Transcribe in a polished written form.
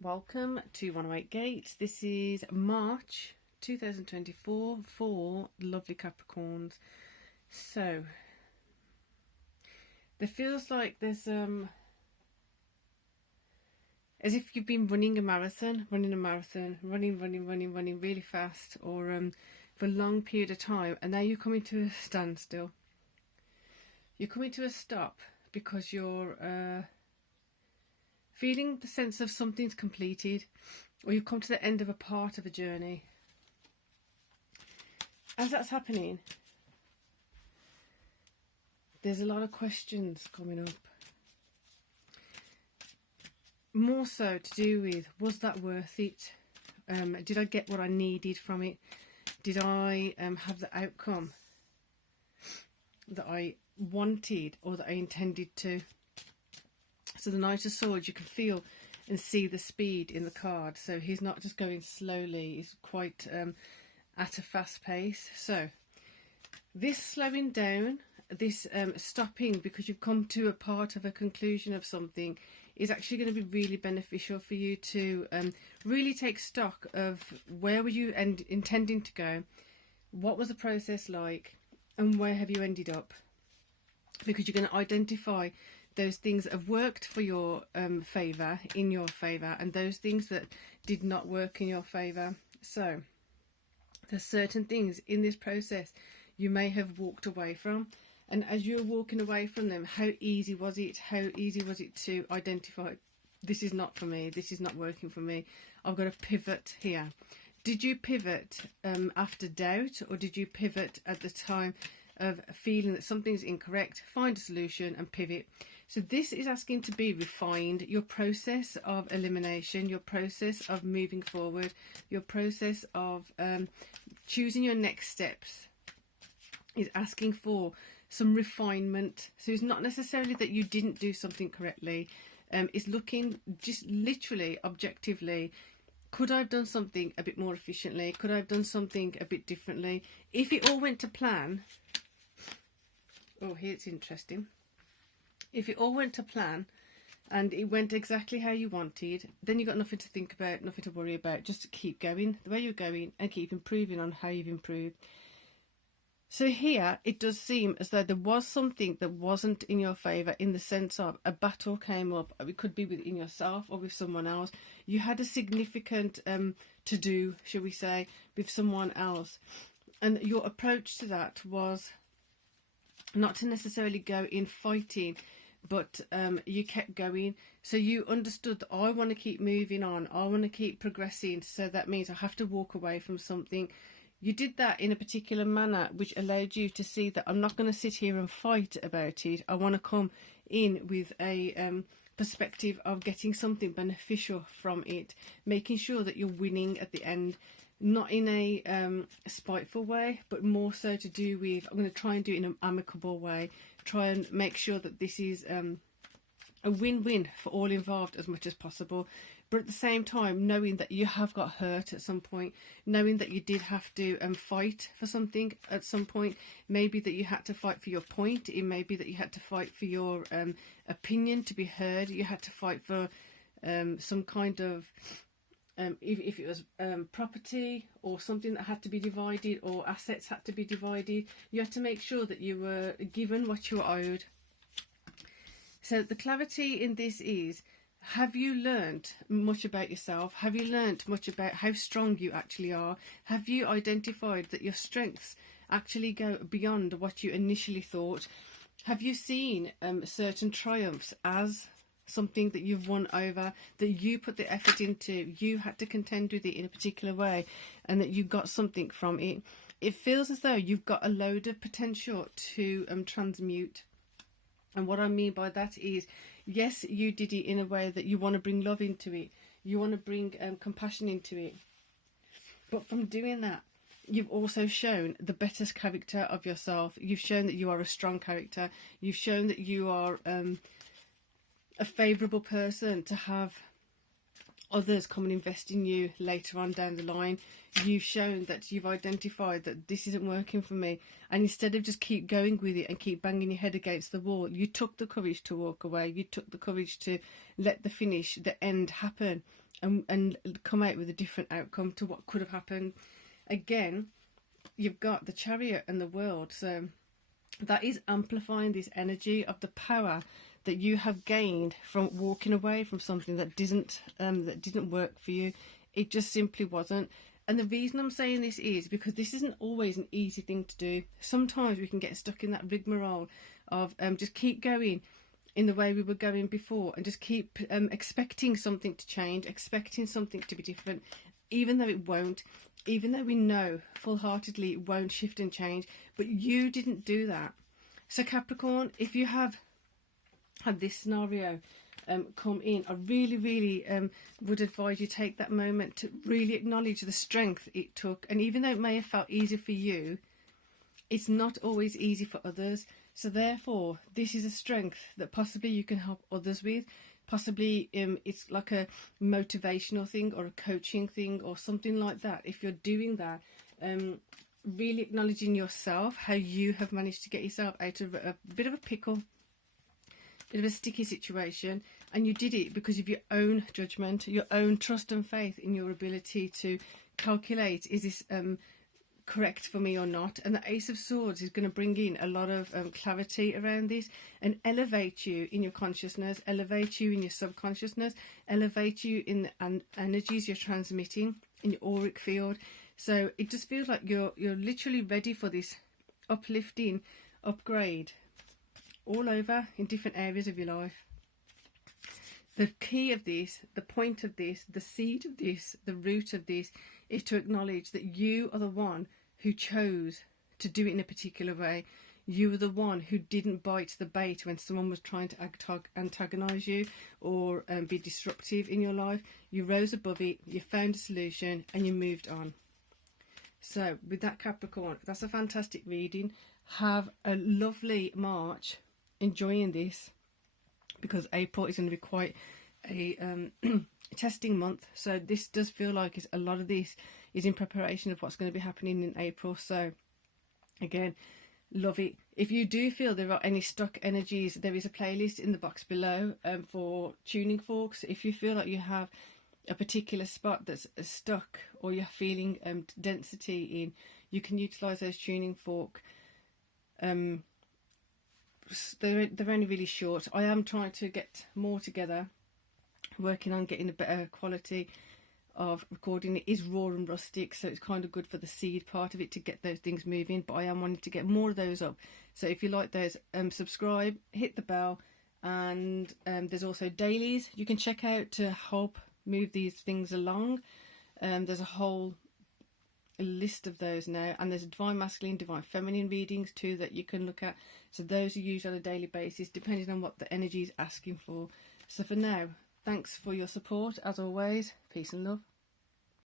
Welcome to 108 Gates. This is March 2024 for lovely Capricorns. So there feels like there's as if you've been running really fast, or for a long period of time, and now you're coming to a standstill. You're coming to a stop because you're feeling the sense of something's completed, or you've come to the end of a part of a journey. As that's happening, there's a lot of questions coming up. More so to do with, was that worth it? Did I get what I needed from it? Did I have the outcome that I wanted or that I intended to? So the Knight of Swords, you can feel and see the speed in the card. So he's not just going slowly, he's quite at a fast pace. So this slowing down, this stopping because you've come to a part of a conclusion of something, is actually going to be really beneficial for you to really take stock of where were you intending to go, what was the process like, and where have you ended up. Because you're going to identify those things that have worked for your favour, in your favour, and those things that did not work in your favour. So there's certain things in this process you may have walked away from, and as you're walking away from them, how easy was it to identify, this is not for me, this is not working for me, I've got to pivot here. Did you pivot after doubt, or did you pivot at the time of feeling that something's incorrect? Find a solution and pivot. So this is asking to be refined. Your process of elimination, your process of moving forward, your process of choosing your next steps is asking for some refinement. So it's not necessarily that you didn't do something correctly. It's looking just literally, objectively, could I have done something a bit more efficiently? Could I have done something a bit differently? If it all went to plan, oh, here it's interesting. If it all went to plan and it went exactly how you wanted, then you've got nothing to think about, nothing to worry about. Just keep going the way you're going and keep improving on how you've improved. So here it does seem as though there was something that wasn't in your favour, in the sense of a battle came up. It could be within yourself or with someone else. You had a significant to-do, shall we say, with someone else. And your approach to that was not to necessarily go in fighting, but you kept going. So you understood that I want to keep moving on, I want to keep progressing, so that means I have to walk away from something. You did that in a particular manner which allowed you to see that I'm not going to sit here and fight about it. I want to come in with a perspective of getting something beneficial from it, making sure that you're winning at the end, not in a spiteful way, but more so to do with, I'm going to try and do it in an amicable way, try and make sure that this is a win-win for all involved as much as possible. But at the same time, knowing that you have got hurt at some point, knowing that you did have to fight for something at some point, maybe that you had to fight for your point, it may be that you had to fight for your opinion to be heard, you had to fight for some kind of, if it was property or something that had to be divided, or assets had to be divided, you had to make sure that you were given what you were owed. So the clarity in this is, have you learnt much about yourself? Have you learnt much about how strong you actually are? Have you identified that your strengths actually go beyond what you initially thought? Have you seen certain triumphs as something that you've won over, that you put the effort into, you had to contend with it in a particular way, and that you got something from it? It feels as though you've got a load of potential to transmute. And what I mean by that is, yes, you did it in a way that you want to bring love into it, you want to bring compassion into it, but from doing that, you've also shown the better character of yourself. You've shown that you are a strong character. You've shown that you are a favourable person to have others come and invest in you later on down the line. You've shown that you've identified that this isn't working for me, and instead of just keep going with it and keep banging your head against the wall, you took the courage to walk away. You took the courage to let the end happen, and come out with a different outcome to what could have happened. Again, you've got the Chariot and the World, so that is amplifying this energy of the power that you have gained from walking away from something that didn't work for you. It just simply wasn't. And the reason I'm saying this is because this isn't always an easy thing to do. Sometimes we can get stuck in that rigmarole of just keep going in the way we were going before, and just keep expecting something to change, expecting something to be different, even though it won't, even though we know full-heartedly it won't shift and change. But you didn't do that. So Capricorn, if you have had this scenario come in, I really would advise you take that moment to really acknowledge the strength it took. And even though it may have felt easy for you, it's not always easy for others. So therefore, this is a strength that possibly you can help others with. Possibly it's like a motivational thing or a coaching thing or something like that. If you're doing that, really acknowledging yourself, how you have managed to get yourself out of a bit of a pickle, bit of a sticky situation, and you did it because of your own judgment, your own trust and faith in your ability to calculate, is this correct for me or not? And the Ace of Swords is going to bring in a lot of clarity around this and elevate you in your consciousness, elevate you in your subconsciousness, elevate you in the energies you're transmitting in your auric field. So it just feels like you're literally ready for this uplifting upgrade all over in different areas of your life. The key of this, the point of this, the seed of this, the root of this is to acknowledge that you are the one who chose to do it in a particular way. You were the one who didn't bite the bait when someone was trying to antagonize you or be disruptive in your life. You rose above it, you found a solution, and you moved on. So with that, Capricorn, that's a fantastic reading. Have a lovely March, enjoying this, because April is going to be quite a testing month. So this does feel like a lot of this is in preparation of what's going to be happening in April. So again, love it. If you do feel there are any stuck energies, there is a playlist in the box below for tuning forks. If you feel like you have a particular spot that's stuck or you're feeling density in, you can utilize those tuning fork. They're only really short. I am trying to get more together, working on getting a better quality of recording. It is raw and rustic, so it's kind of good for the seed part of it to get those things moving, but I am wanting to get more of those up. So if you like those, subscribe, hit the bell, and there's also dailies you can check out to help move these things along. There's a whole list of those now, and there's divine masculine, divine feminine readings too that you can look at. So those are used on a daily basis depending on what the energy is asking for. So for now, thanks for your support as always. Peace and love.